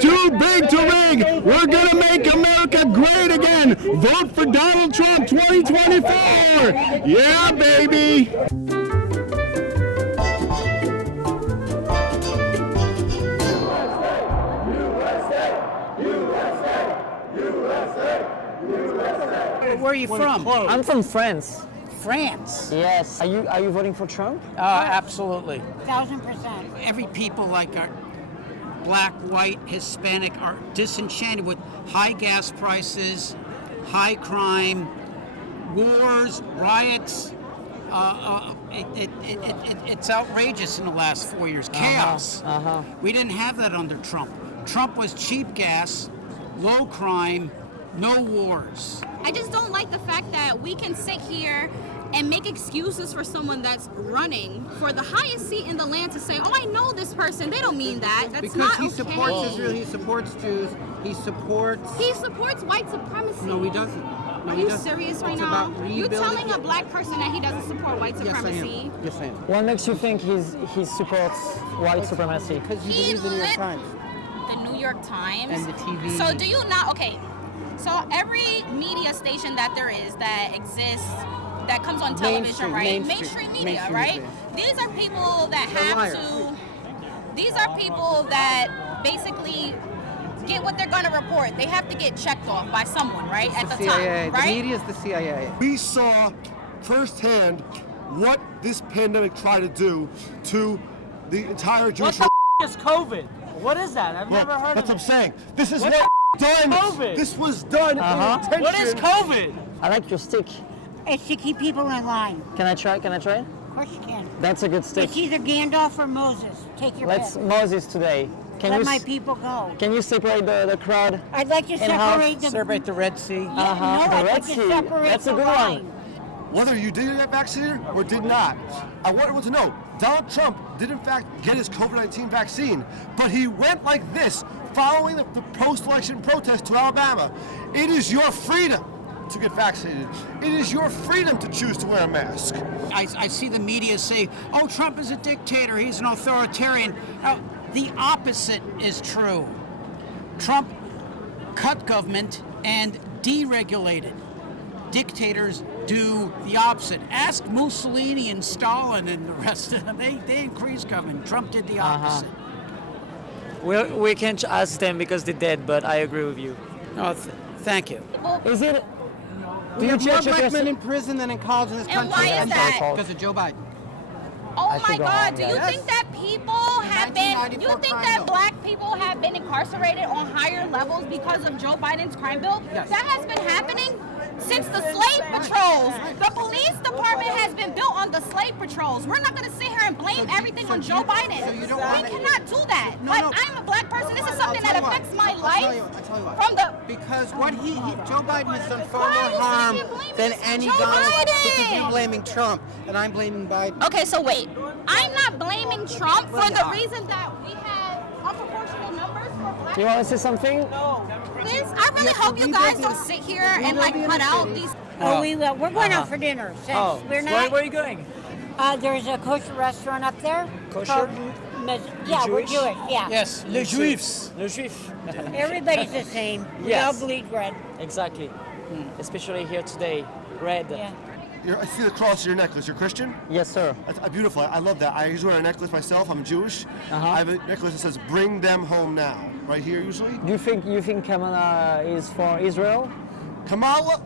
Too big to rig. We're going to make America great again. Vote for Donald Trump 2024. Yeah, baby. Where are you from? I'm from France. France. Yes. Are you voting for Trump? Absolutely. 1,000%. Every people like our black, white, Hispanic are disenchanted with high gas prices, high crime, wars, riots. It's outrageous in the last 4 years. Chaos. We didn't have that under Trump. Trump was cheap gas, low crime, no wars. I just don't like the fact that we can sit here and make excuses for someone that's running for the highest seat in the land to say, oh, I know this person. They don't mean that. That's because not he okay. supports Israel, he supports Jews, he supports white supremacy. No, he doesn't. No, Are he you doesn't. serious right It's now? about You're rebuilding telling a black person that he doesn't support white supremacy? Yes, I am. What makes you think he supports white supremacy? Because he believes the New York Times. The New York Times? And the TV. So do you not, okay, so every media station that there is that exists, that comes on television, mainstream media, right? These are people that these are people that basically get what they're going to report. They have to get checked off by someone, right? It's At the CIA. time, right? The media is the CIA. We saw firsthand what this pandemic tried to do to the entire Jewish. What the is COVID? What is that? I've never heard That's of what I'm it. saying. This is What what the done. COVID? This was done in intention. What is COVID? I like your stick. It's to keep people in line. Can I try? Of course you can. That's a good stick. It's either Gandalf or Moses. Take your Let's pick. Moses today. Let my people go. Can you separate the crowd? I'd like to separate the... Separate the Red Sea. No, The I'd Red like to Sea. separate That's a the good line. Whether you did get vaccinated or did not, I want everyone to know Donald Trump did in fact get his COVID-19 vaccine, but he went like this following the post-election protest to Alabama. It is your freedom to get vaccinated. It is your freedom to choose to wear a mask. I see the media say, oh, Trump is a dictator, he's an authoritarian. Now, the opposite is true. Trump cut government and deregulated. Dictators do the opposite. Ask Mussolini and Stalin and the rest of them. They increased government. Trump did the opposite. We can't ask them because they're dead, but I agree with you. Oh, thank you. Is it? We have more black men in prison than in college in this country. And why is that? Because of Joe Biden. Oh I my should go God, home, do you guys. think that people have been, you think that black people have been incarcerated on higher levels because of Joe Biden's crime bill? Yes. That has been happening since the slave patrols. The police department has been built on the slave patrols. We're not going to sit here and blame everything on Joe Biden. you don't We wanna- cannot do that. No, Like, no. I'm a black person. This is something that I'll tell you affects why. my life I'll tell you why. from the... Because what Joe Biden has done far Why more are you harm sitting here blaming than this on any Joe Donald. Because Biden? you're blaming Trump and I'm blaming Biden. Okay, so wait. I'm not blaming Trump for the reason that we have unproportional numbers for black Do you want to say something? Liz, I really hope you guys don't sit here and like put out these... Oh, we will. We're going out for dinner. Since we're not... Where are you going? There's a kosher restaurant up there. Kosher? called Yeah, we're Jewish. Yeah. Yes, les Juifs. Le Juif. Everybody's the same. We Yes. all bleed red. Exactly. Especially here today. Red. Yeah. I see the cross on your necklace. You're Christian? Yes, sir. That's beautiful. I love that. I usually wear a necklace myself. I'm Jewish. I have a necklace that says "Bring them home now." Right here, usually. Do you think Kamala is for Israel? Kamala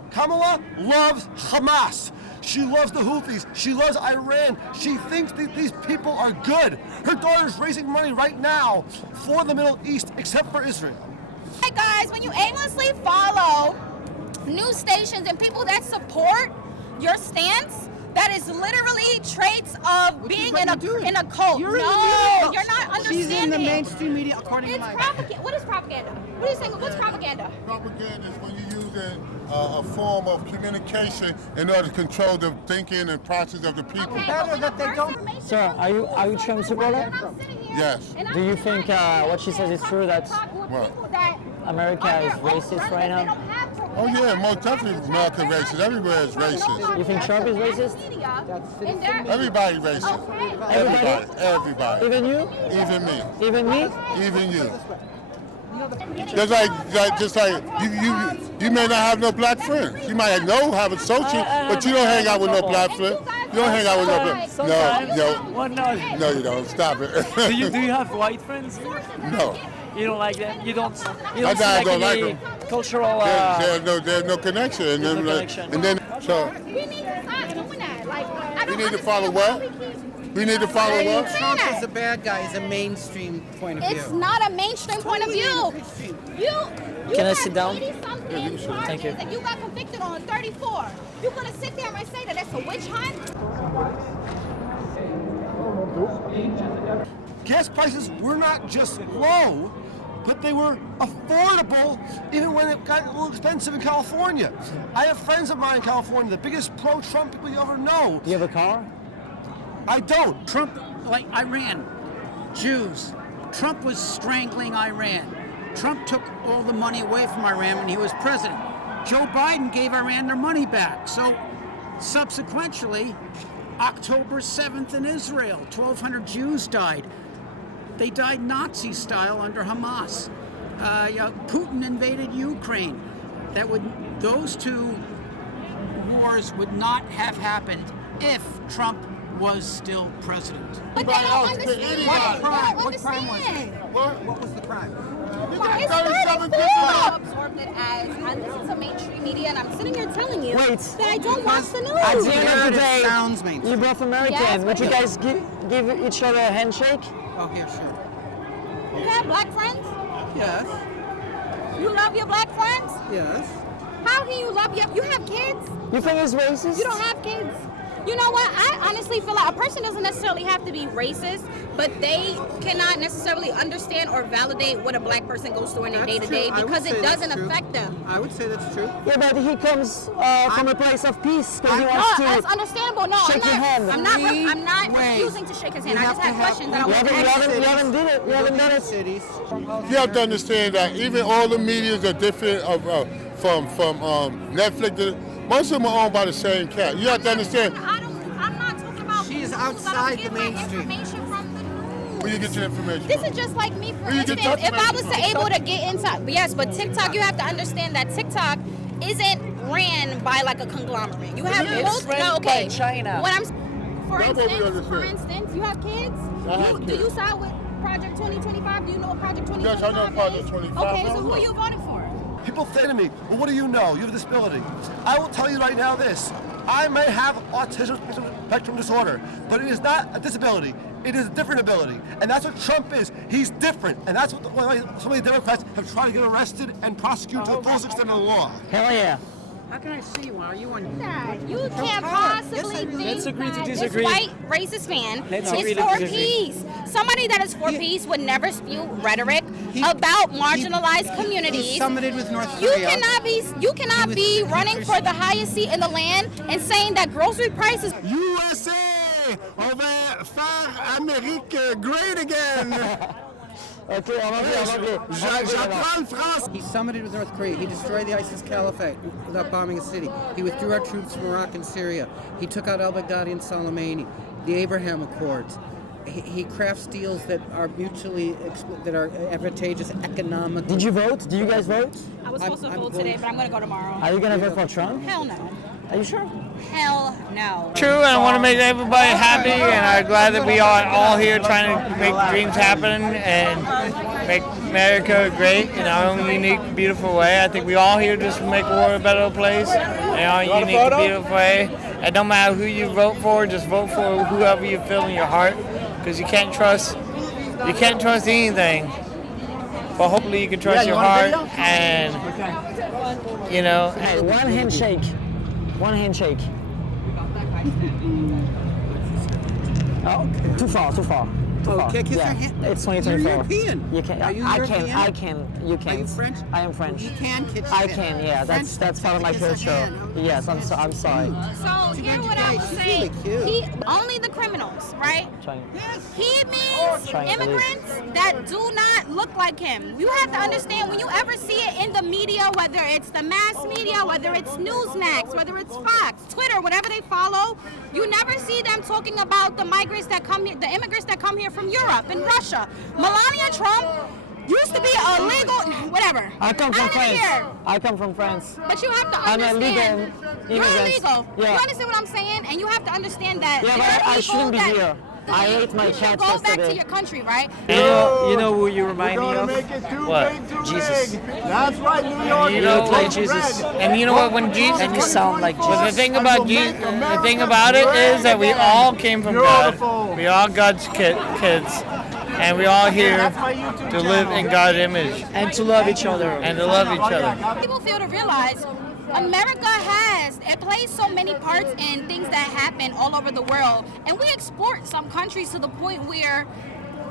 loves Hamas. She loves the Houthis. She loves Iran. She thinks that these people are good. Her daughter's raising money right now for the Middle East, except for Israel. Hey guys, when you aimlessly follow news stations and people that support your stance, that is literally traits of being in a cult. You're not understanding. She's in the mainstream media according to It's my... propaganda. What is propaganda? What are you saying? What's propaganda? Propaganda is when you're using a form of communication in order to control the thinking and process of the people. Okay, Better but that they don't- Sir, are you Trump supporter? Yes. Do you think what she says is true, that America is racist right now? Oh yeah, most definitely America racist. Everywhere is racist. You think Trump is racist? Everybody racist. Everybody. Even you? Even me. Even me? Even you. Just like you may not have no black friends. You might have associates, but you don't hang out with no black friends. You don't hang out with no black. No, you don't. Stop it. Do you have white friends? No. You don't like them? You don't see I like don't like any them. cultural... There's no connection. no connection. And then, so We need to stop doing that. Like, I we don't need to follow what? We need to follow Saying what? Trump is a bad guy is a mainstream point of view. It's not a mainstream point of view. You Can I got sit down? 80-something charges Thank you. and you got convicted on 34. You're gonna sit there and say that that's a witch hunt? Gas prices were not just low, but they were affordable even when it got a little expensive in California. I have friends of mine in California, the biggest pro-Trump people you ever know. You have a car? I don't. Trump, like Iran, Jews. Trump was strangling Iran. Trump took all the money away from Iran when he was president. Joe Biden gave Iran their money back. So, subsequently, October 7th in Israel, 1,200 Jews died. They died Nazi style under Hamas. Putin invaded Ukraine. Those two wars would not have happened if Trump was still president. But they don't understand. What crime? They What don't crime was it? understand. What was the crime? Why is 37 34? people. I absorbed it as I listen to mainstream media, and I'm sitting here telling you Wait. that I don't watch the news. At the end of the day, Sounds mainstream. you're both American. Yes, Would you but- guys give each other a handshake? Oh, yeah, sure. You have black friends? Yes. You love your black friends? Yes. How can you love you have kids? You think he's racist? You don't have kids. You know what? I honestly feel like a person doesn't necessarily have to be racist, but they cannot necessarily understand or validate what a black person goes through in their day to day because it doesn't affect them. I would say that's true. Yeah, but he comes from a place of peace because he No, wants to. that's understandable. No, shake your hand. I'm not Wait. refusing to shake his hand. We I have just to have have- questions that I You want to haven't, ask. you haven't did it. You haven't done it. Cities. You have to understand that even all the medias are different from Netflix. Most of them are owned by the same cat. You have to understand. I'm not talking about She is news. I don't outside get the my mainstream. information from the news. Where you get your information This from? is just like me, for Where you get instance. your If I was information able to get into, yes, but TikTok, you have to understand that TikTok isn't ran by like a conglomerate. You have It's both. ran No, okay. by China. What I'm, for That's what we instance, understand. you have kids. I have Do you kids. side with Project 2025? Do you know what Project 2025 Yes, I know Project is? 25. Okay, so I who know. are you voting for? People say to me, well, what do you know? You have a disability. I will tell you right now this. I may have autism spectrum disorder, but it is not a disability. It is a different ability. And that's what Trump is. He's different. And that's what why so many Democrats have tried to get arrested and prosecuted to the fullest extent of the law. Hell yeah. How can I see you? Are you on? You can't hard. possibly Yes, I do. think Let's agree to that disagree. this white racist man Let's is agree to for disagree. peace. Somebody that is for He- peace would never spew rhetoric He- about he- marginalized He communities. summited with North You Korea. cannot be running for the highest seat in the land and saying that grocery prices. USA! On va faire Amérique great again! Ok, en anglais. J'apprends le français! He summited with North Korea. He destroyed the ISIS caliphate without bombing a city. He withdrew our troops from Iraq and Syria. He took out al-Baghdadi and Soleimani. The Abraham Accords. He crafts deals that are mutually that are advantageous economically. Did you vote? Do you guys vote? I was supposed to I'm vote today, but I'm going to go tomorrow. Are you gonna vote for Trump? Hell no. Are you sure? Hell no. True, and I want to make everybody happy, and I'm glad that we are all here trying to make dreams happen and make America great in our own unique, beautiful way. I think we all here just make the world a better place in our unique, beautiful way. And no matter who you vote for, just vote for whoever you feel in your heart, because you can't trust anything. But hopefully you can trust your heart, and you know. Hey, one handshake. One handshake. Oh, too far. Okay, kiss Yeah, her hand. it's 2024. You're European. You can. Are you I European? can. You can. Are you French? I am French. You can kiss her I hand. can. Yeah, French, that's part of my kiss her culture. hand. Yes, I'm sorry. So here's what I would She's say. really cute. He only the criminals, right? Trying. He means Trying to immigrants that do not look like him. You have to understand, when you ever see it in the media, whether it's the mass media, whether it's Newsmax, whether it's Fox, Twitter, whatever they follow, you never see them talking about the migrants that come here, the immigrants that come here from Europe and Russia. Melania Trump used to be illegal, whatever. I come from Out of France. here. I come from France. But you have to I'm a understand. legal You're immigrant. illegal. Yeah. You understand what I'm saying? And you have to understand that. Yeah, there but are I shouldn't be people here. I ate my you should cat go back to yesterday. your country, right? You know who you remind me of? What? Jesus. That's right, New York. You You know, look like Jesus. And you know what? When Jesus, And you sound like But the Jesus. thing about the thing about it is that we all came from God. We all God's kids, and we all here to live in God's image And to love each other. and to love each other. People fail to realize America it plays so many parts in things that happen all over the world, and we export some countries to the point where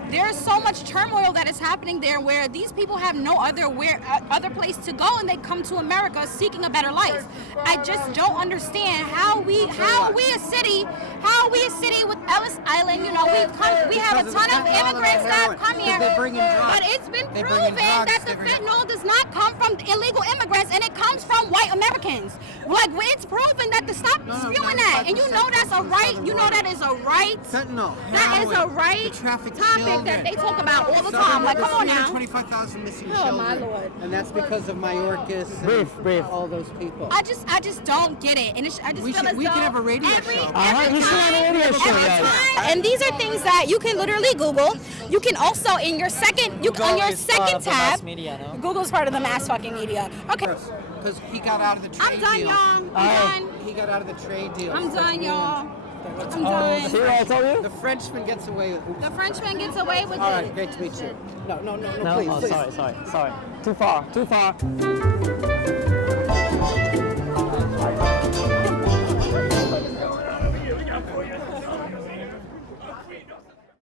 there's so much turmoil that is happening there, where these people have no other place to go, and they come to America seeking a better life. I just don't understand how we a city with Ellis Island, you know, we have a ton of immigrants that have come here, but it's been proven that the fentanyl does not come from illegal immigrants, and it comes from white Americans. Like, it's proven that to stop spewing that, and you know that's a right. You know that is a right. Fentanyl. That is a right The traffic topic that they talk about all the time. Like, come on now. 25,000 missing Oh, children. my Lord. And that's because of Mayorkas and Brief. all those people. I just don't get it, and I just We feel should- as we though could have a radio every show. We should have a radio show, every guys. time, and these are things that you can literally Google. You can also in your second, on your second tab. Media, no? Google's part of the mass fucking media. Okay, Because he got out of the trade I'm done, deal. y'all. I'm done. He got out of the trade deal. I'm done, y'all. I'm See done. what I told you? The Frenchman gets away with it. The Frenchman gets away with All it. right, great to meet you. No, No? please, Oh, please. sorry. Too far.